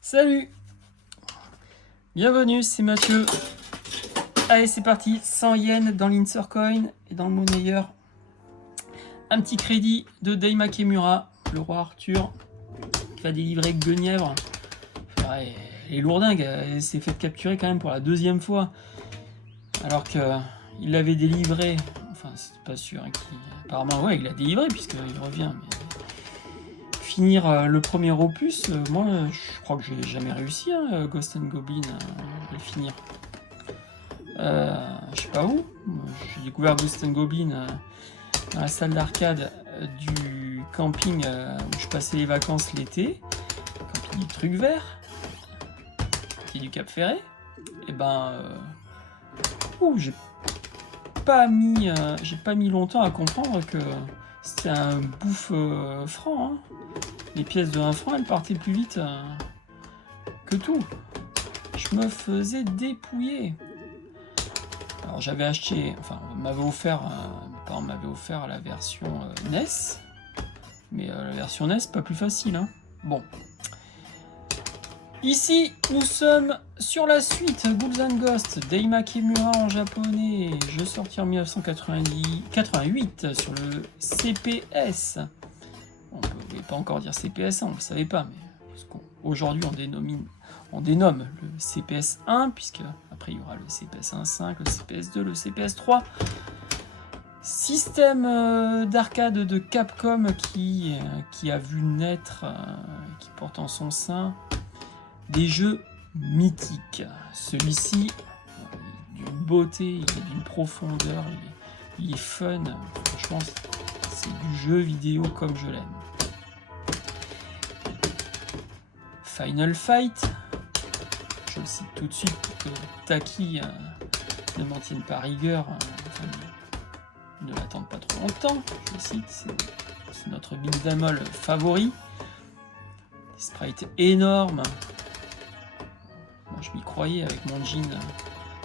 Salut, bienvenue, c'est Mathieu. Allez, c'est parti, 100 yens dans l'Insercoin et dans le monnayeur. Un petit crédit de Dai Makemura, le roi Arthur, qui va délivrer Guenièvre. Ouais, elle est lourdingue, elle s'est fait capturer quand même pour la deuxième fois. Alors qu'il l'avait délivré, enfin c'est pas sûr, hein, apparemment ouais il l'a délivré puisqu'il revient. Mais finir le premier opus, moi je crois que j'ai jamais réussi, hein, Ghost and Goblin, à le finir. Je sais pas où, j'ai découvert Ghost and Goblin dans la salle d'arcade du camping où je passais les vacances l'été, camping du truc vert, qui est du Cap Ferré. Et ben, j'ai pas mis longtemps à comprendre que c'était un bouffe franc. Hein. Les pièces de 1 franc, elles partaient plus vite que tout. Je me faisais dépouiller. Alors j'avais acheté, enfin on m'avait offert, mes parents m'avaient offert la version NES, mais la version NES pas plus facile. Hein. Bon. Ici, nous sommes sur la suite Ghouls and Ghosts, Dai Makemura en japonais, jeu sorti en 1988 sur le CPS. On ne pouvait pas encore dire CPS 1, on ne le savait pas, mais aujourd'hui on dénomme le CPS 1, puisque après il y aura le CPS 1.5, le CPS 2, le CPS 3. Système d'arcade de Capcom qui a vu naître, qui porte en son sein des jeux mythiques. Celui-ci, d'une beauté, il est d'une profondeur, il est fun. Franchement, c'est du jeu vidéo comme je l'aime. Final Fight, je le cite tout de suite pour que Taki ne m'en tienne pas rigueur, ne l'attende pas trop longtemps. Je le cite, c'est notre beat'em all favori. Des sprites énormes. Moi je m'y croyais avec mon jean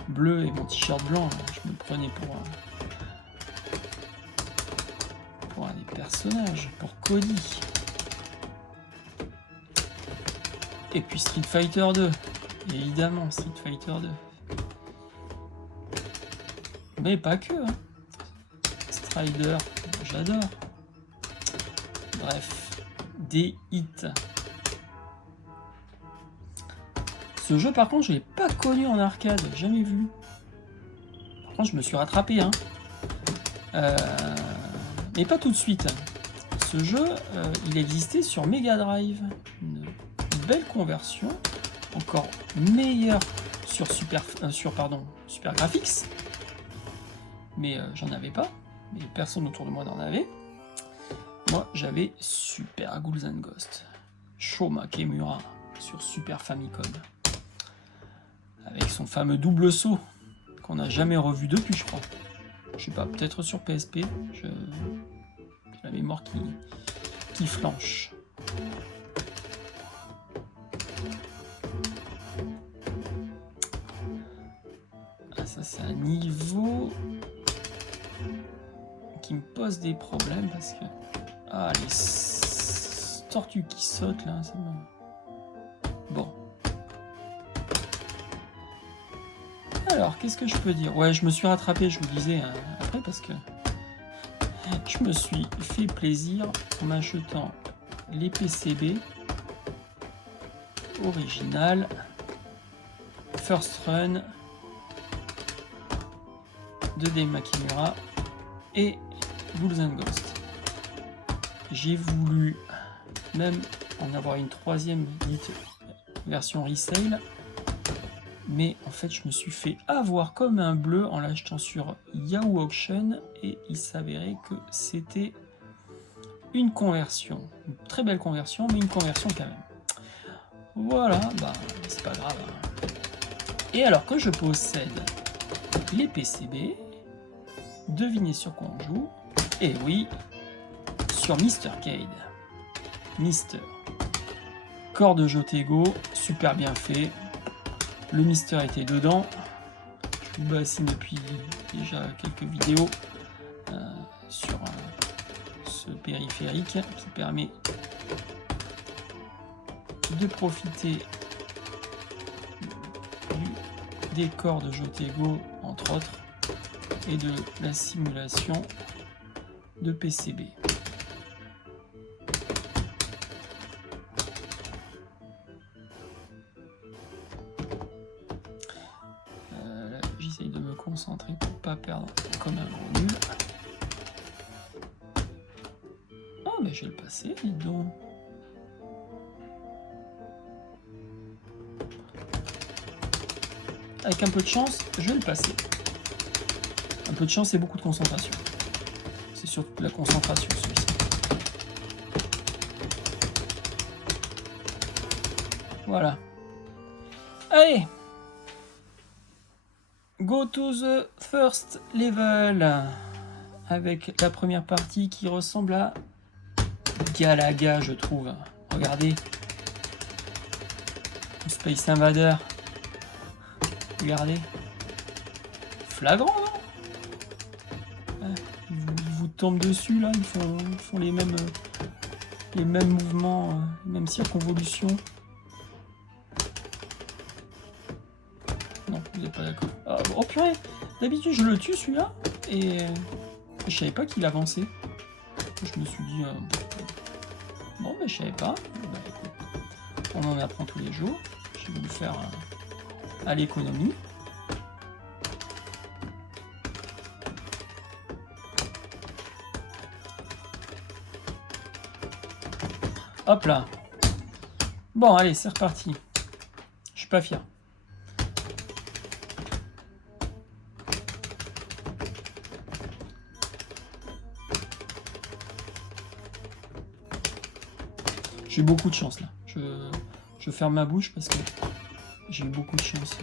bleu et mon t-shirt blanc. Je me prenais pour un des personnages, pour Cody. Et puis Street Fighter 2, évidemment, Street Fighter 2. Mais pas que, hein. Strider, j'adore. Bref, des hits. Ce jeu, par contre, je l'ai pas connu en arcade, jamais vu. Par contre, je me suis rattrapé, hein. Mais pas tout de suite. Ce jeu, il existait sur Mega Drive. Une belle conversion, encore meilleure sur Super Graphics, mais j'en avais pas, mais personne autour de moi n'en avait. Moi j'avais Super Ghouls and Ghosts, Sho Makemura sur Super Famicom, avec son fameux double saut qu'on n'a jamais revu depuis, je crois. Je sais pas, peut-être sur PSP, j'ai la mémoire qui flanche. Ça c'est un niveau qui me pose des problèmes parce que les tortues qui sautent là, ça me... Bon. Alors qu'est-ce que je peux dire? Ouais, je me suis rattrapé, je vous disais après, parce que je me suis fait plaisir en m'achetant les PCB original First Run de Dai Makemura et Ghouls and Ghosts. J'ai voulu même en avoir une troisième version resale, mais en fait je me suis fait avoir comme un bleu en l'achetant sur Yahoo Auction et il s'avérait que c'était une conversion, une très belle conversion, mais une conversion quand même. Voilà, c'est pas grave. Et alors que je possède les PCB, devinez sur quoi on joue? Et oui, sur Mistercade. Mister. Corps de Jotego, super bien fait. Le Mister était dedans. Je vous bassine depuis déjà quelques vidéos sur ce périphérique qui permet de profiter des corps de Jotego, entre autres, et de la simulation de PCB. J'essaye de me concentrer pour pas perdre comme un gros nul. Oh, mais j'ai le passé, dis donc. Avec un peu de chance, je vais le passer. Un peu de chance et beaucoup de concentration. C'est surtout de la concentration, celui-ci. Voilà. Allez! Go to the first level. Avec la première partie qui ressemble à Galaga, je trouve. Regardez. Space Invader. Regardez. Flagrant, non? Ouais, ils vous tombent dessus, là. Ils font les mêmes mouvements, les mêmes circonvolutions. Non, vous n'êtes pas d'accord. Ah, oh purée! D'habitude, je le tue, celui-là. Et je savais pas qu'il avançait. Je me suis dit... Bon, mais je savais pas. Bah, écoute, on en apprend tous les jours. Je vais vous le faire... à l'économie. Hop là. Bon, allez, c'est reparti. Je suis pas fier. J'ai eu beaucoup de chance là. Je ferme ma bouche parce que j'ai eu beaucoup de chance.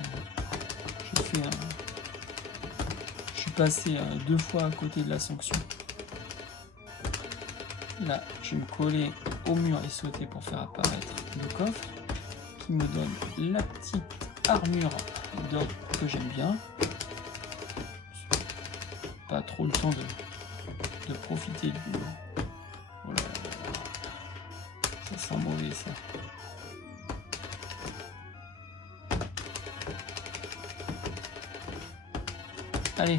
Je suis passé 2 fois à côté de la sanction. Là, je vais me coller au mur et sauter pour faire apparaître le coffre qui me donne la petite armure d'or que j'aime bien. Pas trop le temps de profiter du... Oh là là. Ça sent mauvais ça. Allez.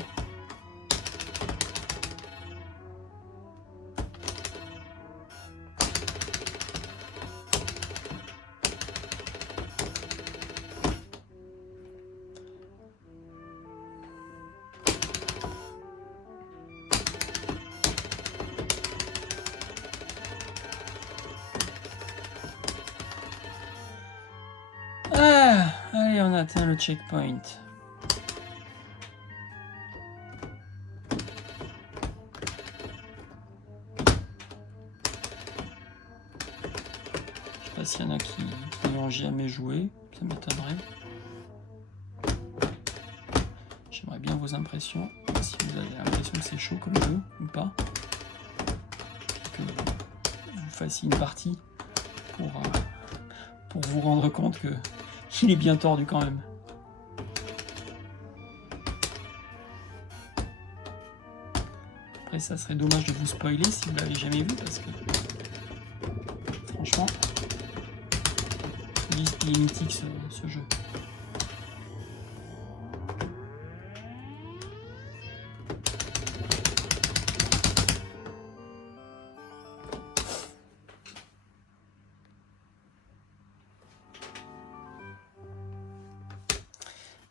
Ah, allez, on atteint le checkpoint. S'il y en a qui n'ont jamais joué, ça m'étonnerait. J'aimerais bien vos impressions, si vous avez l'impression que c'est chaud comme jeu ou pas. Que vous fassiez une partie pour vous rendre compte qu'il est bien tordu quand même. Après, ça serait dommage de vous spoiler si vous l'avez jamais vu parce que franchement, il est mythique ce jeu.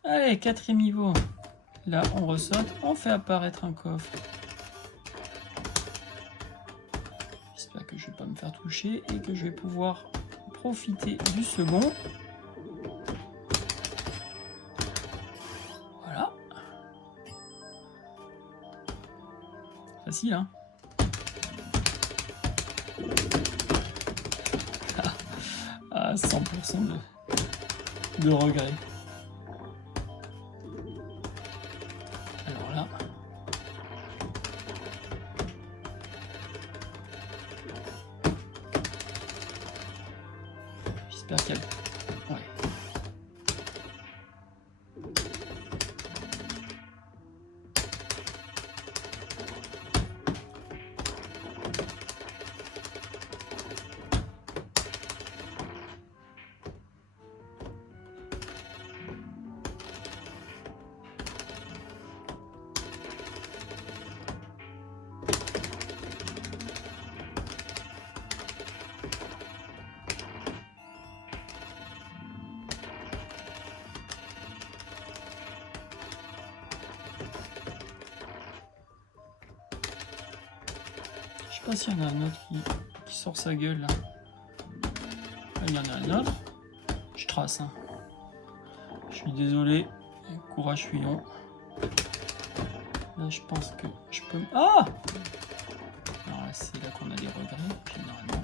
Allez, 4e niveau. Là, on ressaute, on fait apparaître un coffre. J'espère que je ne vais pas me faire toucher et que je vais pouvoir profiter du second. Voilà. Facile, hein? Ah, 100% de regret. Alors là... J'espère qu'il y a... Ouais. sais pas s'il y en a un autre qui sort sa gueule là. Il y en a un autre. Je trace. Hein. Je suis désolé. Courage fuyant. Là, je pense que je peux... Ah! Alors là, c'est là qu'on a des regrets, généralement.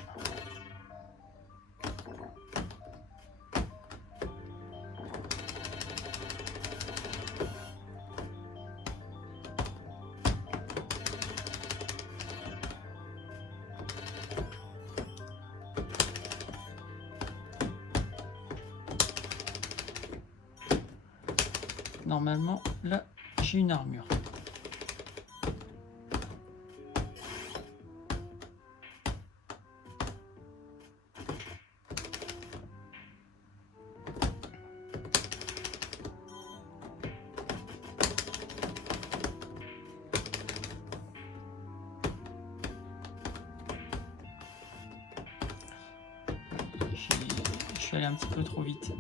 Normalement, là, j'ai une armure. Je suis allé un petit peu trop vite.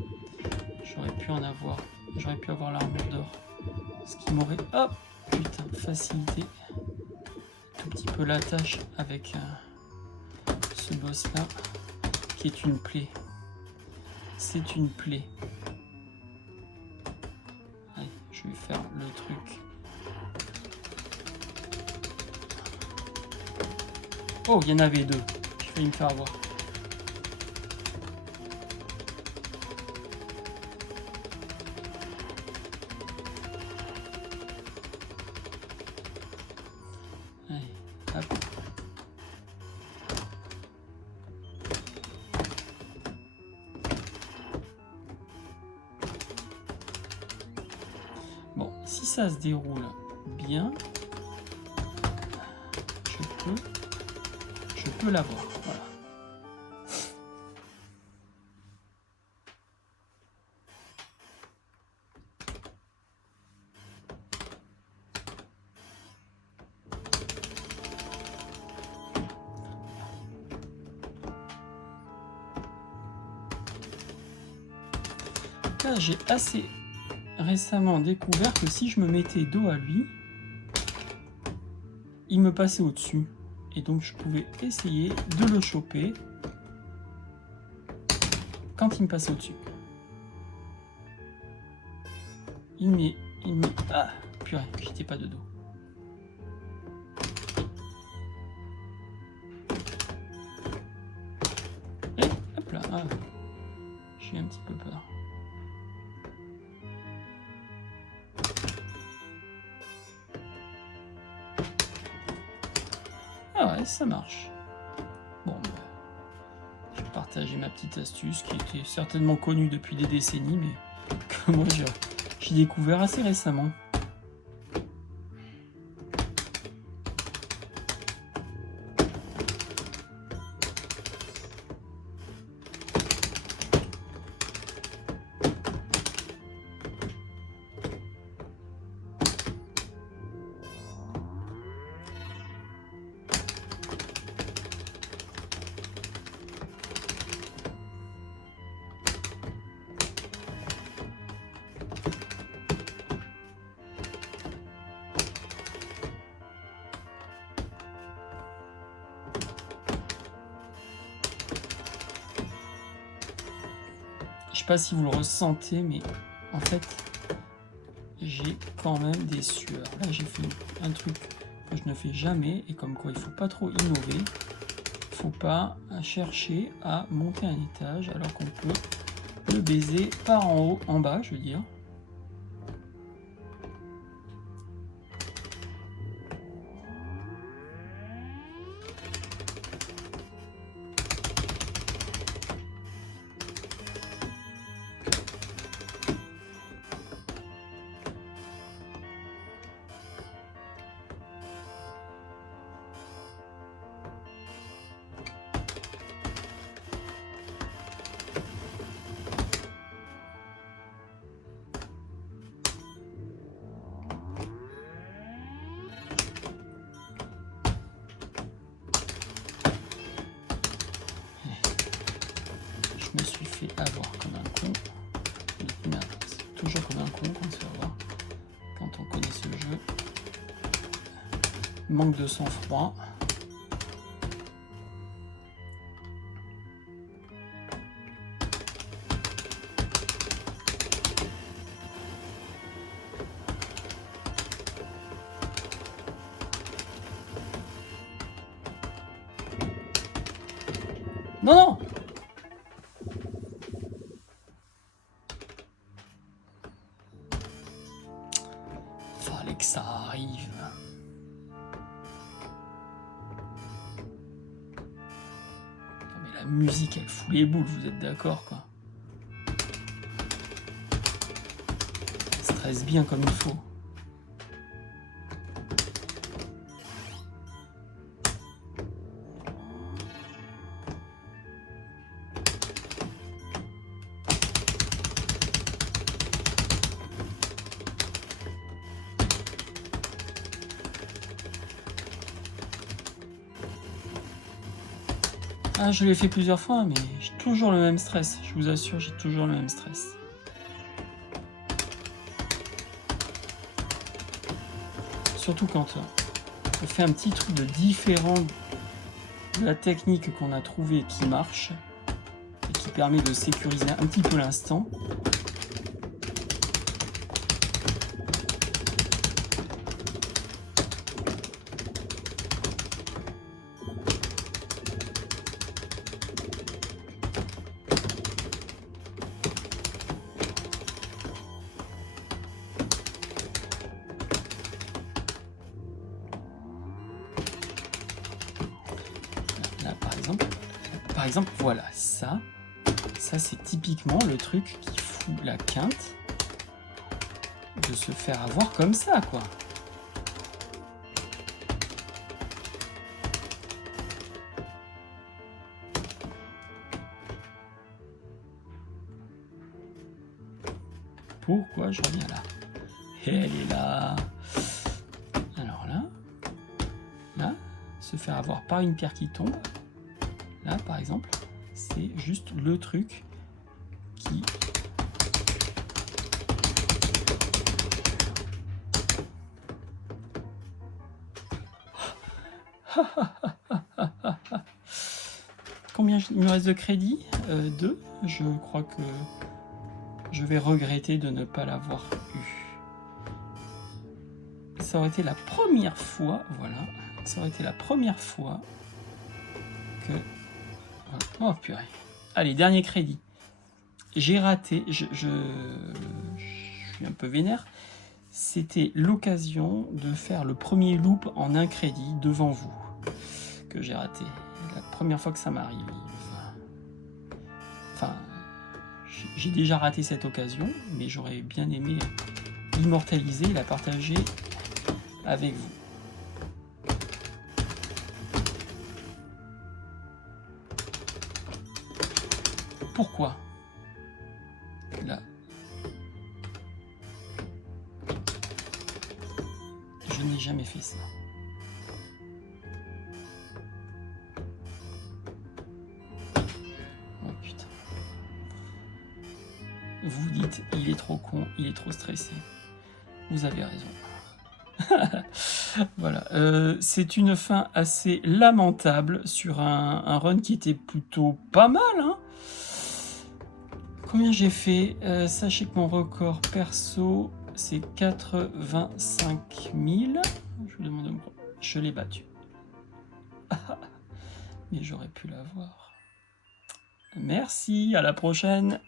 J'aurais pu en avoir. J'aurais pu avoir l'armure d'or. Ce qui m'aurait... Hop, putain, facilité tout petit peu la tâche avec ce boss là. Qui est une plaie. C'est une plaie. Allez, je vais faire le truc. Oh, il y en avait deux. J'ai failli me faire avoir. Bon, si ça se déroule bien, je peux l'avoir. Voilà. Là, j'ai assez récemment découvert que si je me mettais dos à lui, il me passait au-dessus. Et donc je pouvais essayer de le choper quand il me passait au-dessus. Ah, purée, j'étais pas de dos. Et hop là, ah, j'ai un petit peu peur. Ah ouais, ça marche. Bon, je vais partager ma petite astuce qui était certainement connue depuis des décennies, mais que moi j'ai découvert assez récemment. Je sais pas si vous le ressentez, mais en fait, j'ai quand même des sueurs. Là, j'ai fait un truc que je ne fais jamais, et comme quoi il faut pas trop innover. Il faut pas chercher à monter un étage alors qu'on peut le baiser par en haut, en bas, je veux dire. Je me suis fait avoir comme un con. C'est toujours comme un con qu'on se fait avoir quand on connaît ce jeu. Manque de sang-froid. Non, non. Fallait que ça arrive. Non, mais la musique, elle fout les boules, vous êtes d'accord, quoi. Ça stresse bien comme il faut. Ah, je l'ai fait plusieurs fois, mais j'ai toujours le même stress. Je vous assure, j'ai toujours le même stress. Surtout quand on fait un petit truc de différent de la technique qu'on a trouvée qui marche et qui permet de sécuriser un petit peu l'instant. Par exemple, voilà, ça c'est typiquement le truc qui fout la quinte de se faire avoir comme ça, quoi. Pourquoi je reviens là? Et elle est là. Alors là, se faire avoir par une pierre qui tombe. Là, par exemple, c'est juste le truc qui... Combien il me reste de crédit? 2. Je crois que je vais regretter de ne pas l'avoir eu. Ça aurait été la première fois, voilà, ça aurait été la première fois que... Oh purée. Allez, dernier crédit. J'ai raté, je suis un peu vénère. C'était l'occasion de faire le premier loop en un crédit devant vous, que j'ai raté. La première fois que ça m'arrive. Enfin, j'ai déjà raté cette occasion, mais j'aurais bien aimé l'immortaliser et la partager avec vous. Pourquoi? Là. Je n'ai jamais fait ça. Oh putain. Vous dites, il est trop con, il est trop stressé. Vous avez raison. Voilà. C'est une fin assez lamentable sur un run qui était plutôt pas mal, hein. Combien j'ai fait? Sachez que mon record perso, c'est 85 000. Je vous demande, je l'ai battu. Mais j'aurais pu l'avoir. Merci, à la prochaine.